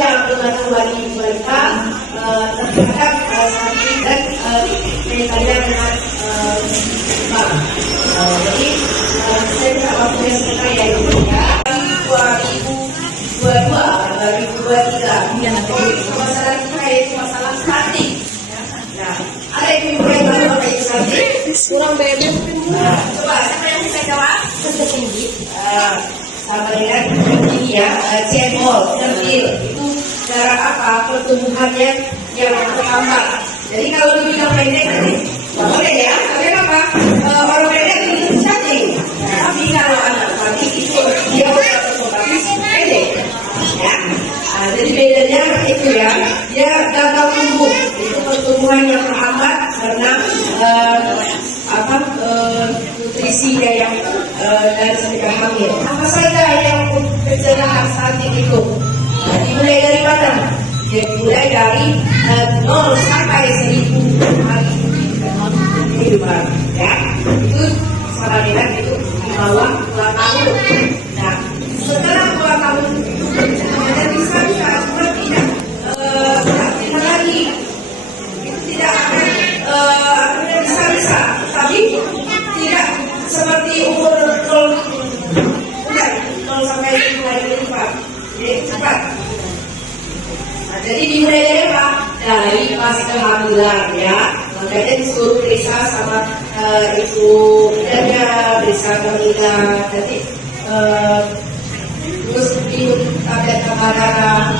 upaya penanganan wanita terhadap stunting dan kaitannya dengan jadi saya minta waktunya sebentar ya Ibu ya. 2022, 2023 masalah kita yaitu masalah stunting. Nah, ada yang mulai baru pakai stunting? Kurang banyak. Coba siapa yang bisa jawab? Setinggi. Sama dengan ini ya, cebol, kerdil. Itu cara apa pertumbuhannya yang terhambat. Jadi kalau di bidang pendek nanti boleh ya, tapi apa? Orang pendek itu stunting. Tapi kalau anak tadi itu dia otomatis pendek. Ya. Jadi bedanya itu ya, dia gagal tumbuh. Itu pertumbuhan yang terhambat karena nutrisinya yang dari sejak hamil. Apa saja yang pencegahan stunting itu? Dimulai dari mana? Dimulai dari 0 sampai 1000 hari kehidupan. Ya, itu sama dengan itu di bawah 2 tahun. Nah, setelah 2 tahun ada bisa cuma tidak lagi. Itu tidak akan bisa, tapi tidak seperti umur 0 sampai 10 hari kehidupan. Jadi cepat. Nah, jadi dimulai dari apa? Dari pas kehamilan ya. Makanya disuruh periksa sama ibu bidannya, periksa kehamilan. Jadi terus minum tablet tambah darah.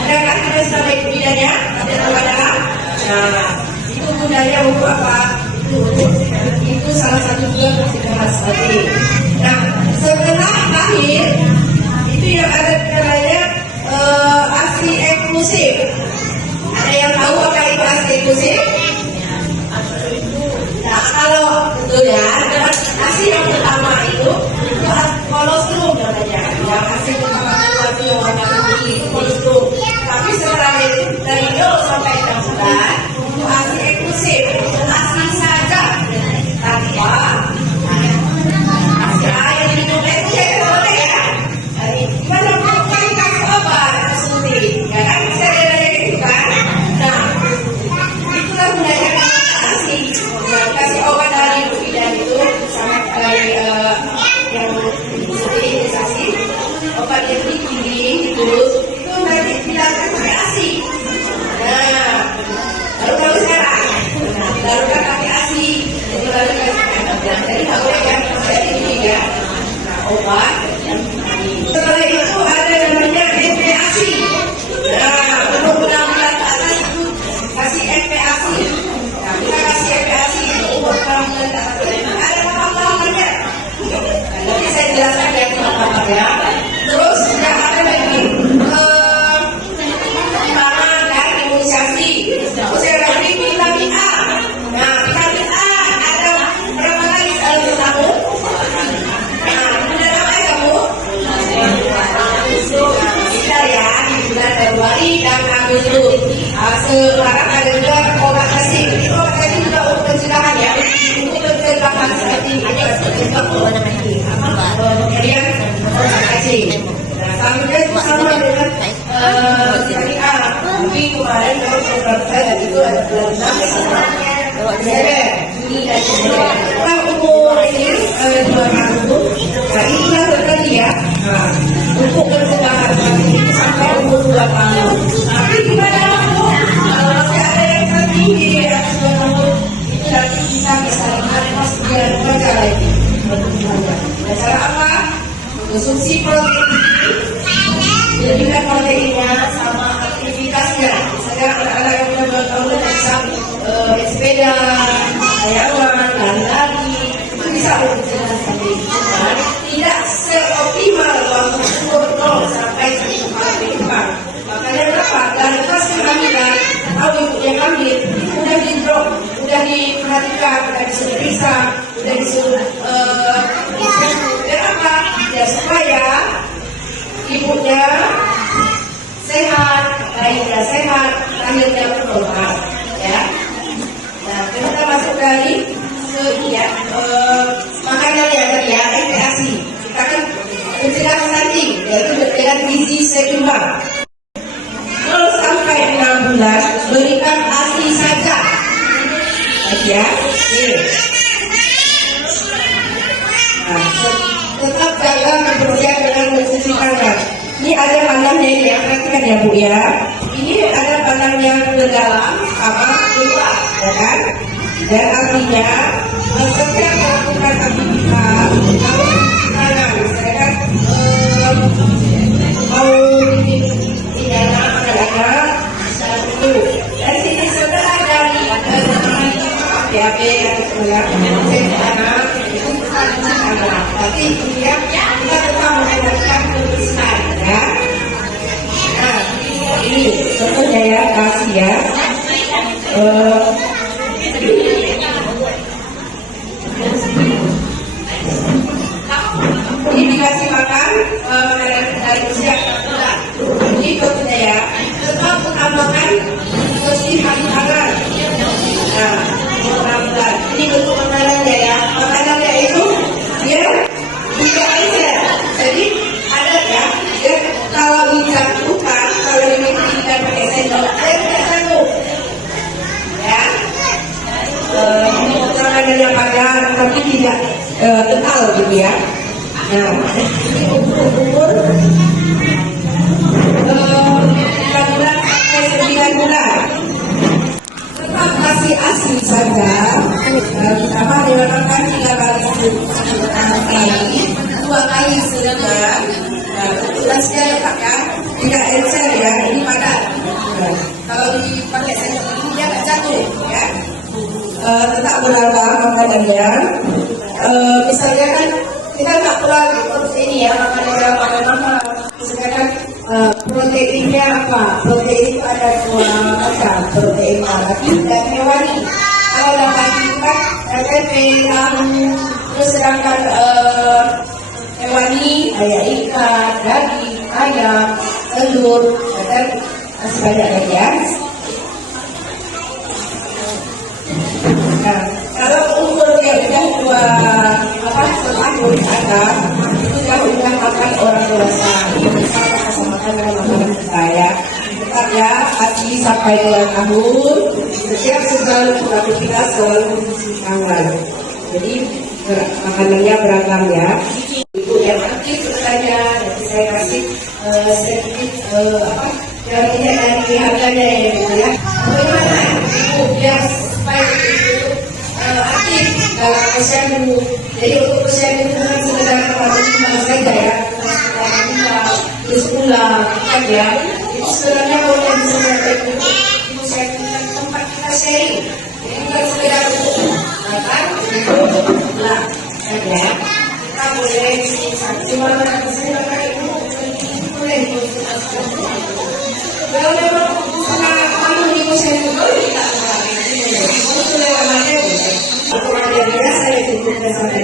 Ada nggak kita sama ibu bidannya? Tablet tambah darah. Nah, itu gunanya untuk apa? Itu salah satu juga pencegahan stunting. Nah, setelah lahir itu yang ada namanya ASI eksklusif. Ada yang tahu apa itu ASI eksklusif? Nah, kalau betul ya, ASI yang pertama itu kolostrum namanya. Yang ASI pertama itu yang warna putih itu kolostrum. Tapi setelah itu dari 0 sampai 6 bulan itu ASI eksklusif, ASI saja. Tanpa ASI yang minum itu ya boleh ya. Gimana mau kasih obat suntik? Ya kan bisa dari itu kan? Nah, itulah gunanya ASI. Kasih obat dari bidan itu sama dari yang sterilisasi, obat yang dikirim itu nanti dilakukan pakai ASI. Nah, baru tahu sekarang. Nah, dilakukan pakai ASI. Jadi baru jadi nggak boleh kan jadi ini ya. Nah, obat. Setelah itu ada namanya FPASI. Nah, umur 6 bulan ke atas itu kasih FPASI. Nah, kita kasih FPASI itu umur 6 bulan ke atas. Ada tahapan-tahapannya. Nanti saya jelaskan ya tahapannya. Terus yang ada lagi pangan dan imunisasi. Terus yang lagi vitamin A. Nah, vitamin A ada berapa kali dalam setahun? Nah, benar apa ya kamu? Sekitar ya di bulan Februari dan Agustus. Sekarang ada juga obat kasih. Itu obat kasih juga untuk pencegahan ya. Untuk pencegahan seperti kemudian obat kasih. Nah, sama dengan vitamin A. Tapi kemarin kalau program saya itu ada bulan 6 Juli dan Juli. Nah, umur ini 2 tahun. Nah, inilah tadi ya. Untuk pencegahan itu sampai umur 2 tahun. Tapi gimana waktu? Kalau masih ada yang tertinggi di atas 2 tahun, itu nanti bisa misalkan pas dia baca lagi. Nah, cara apa? Konsumsi protein, lebihkan proteinnya sama aktivitasnya. Misalnya anak-anak yang sudah 2 tahun bisa sepeda, hayawan, lari-lari, itu bisa untuk jalan sendiri. Tidak seoptimal waktu umur 0 sampai 10 tahun kehidupan. Makanya kenapa? Dari pas kehamilan, tahu ibunya hamil, itu udah di-drop, udah diperhatikan, udah disuruh periksa, udah disuruh dan apa? Ya supaya ibunya sehat, bayinya sehat, lahirnya normal, ya. Nah, kita masuk dari ya, makanannya tadi ya, rekreasi. Kita kan pencegahan stunting, yaitu dengan gizi seimbang. berikan ASI saja. Ya, nah, tetap jaga kebersihan dengan mencuci tangan. Ini ada panahnya ini ya, perhatikan ya Bu ya. Ini ada panah yang ke dalam sama keluar, ya kan? Dan artinya setiap melakukan aktivitas harus cuci tangan. Misalkan mau ini anak-anak bisa dulu. Dan sini sudah ada di BAB atau sekolah anak itu anak. Tapi kemudian kita tetap mengadakan kebersihan ya. Nah, ini contohnya ya, kasih ya. Ini dikasih makan dari usia 6 bulan. Ini contohnya ya, tetap utamakan kebersihan tangan. Nah, 6 bulan. Ini bentuk makanannya ya. Makanannya itu dia bisa aja. Jadi ada ya. Dia kalau dijatuhkan, kalau dimatikan pakai sendok, dia tidak sanggup. Ya. Tangannya yang panjang tapi tidak kental gitu ya. Nah, ini umur 3 bulan sampai 9 bulan. Tetap kasih ASI saja. Pertama dilakukan 3 kali sekali, 2 kali serendah. Nah, tugasnya tetap ya, tidak encer ya, ini padat. Kalau dipakai sendok ini dia nggak jatuh ya. Tetap beragam makanannya. Misalnya kan kita nggak pulang ini ya, makan mahal. Misalkan proteinnya apa? Protein itu ada 2 macam, protein nabati dan hewani. Kalau nabati itu kan tempe, tahu, terus sedangkan hewani kayak ikan, daging, ayam, telur, dan masih banyak lagi ya. Nah, kalau umurnya udah 1 tahun ada, itu udah makan orang dewasa. Kita makan dengan makanan kita ya. Tetap ya, hati sampai 2 tahun. Setiap sebelum beraktivitas selalu mencuci tangan. Jadi makanannya beragam ya. Ibu yang aktif sebenarnya, jadi saya kasih sedikit yang tidak dari harganya ya. Bagaimana ibu biar supaya ibu aktif dalam posyandu. Jadi untuk posyandu itu bukan sekedar tempat tinggal saja ya, tempat tinggal, terus pulang kan ya. Itu sebenarnya kalau yang bisa menjadi posyandu tempat kita sharing. Jadi bukan sekedar untuk makan, untuk pulang kan ya. Kita boleh saksi mana saya pakai itu boleh kalau memang kamu di posyandu boleh kita itu lewat mana? Aku ada biasa itu sampai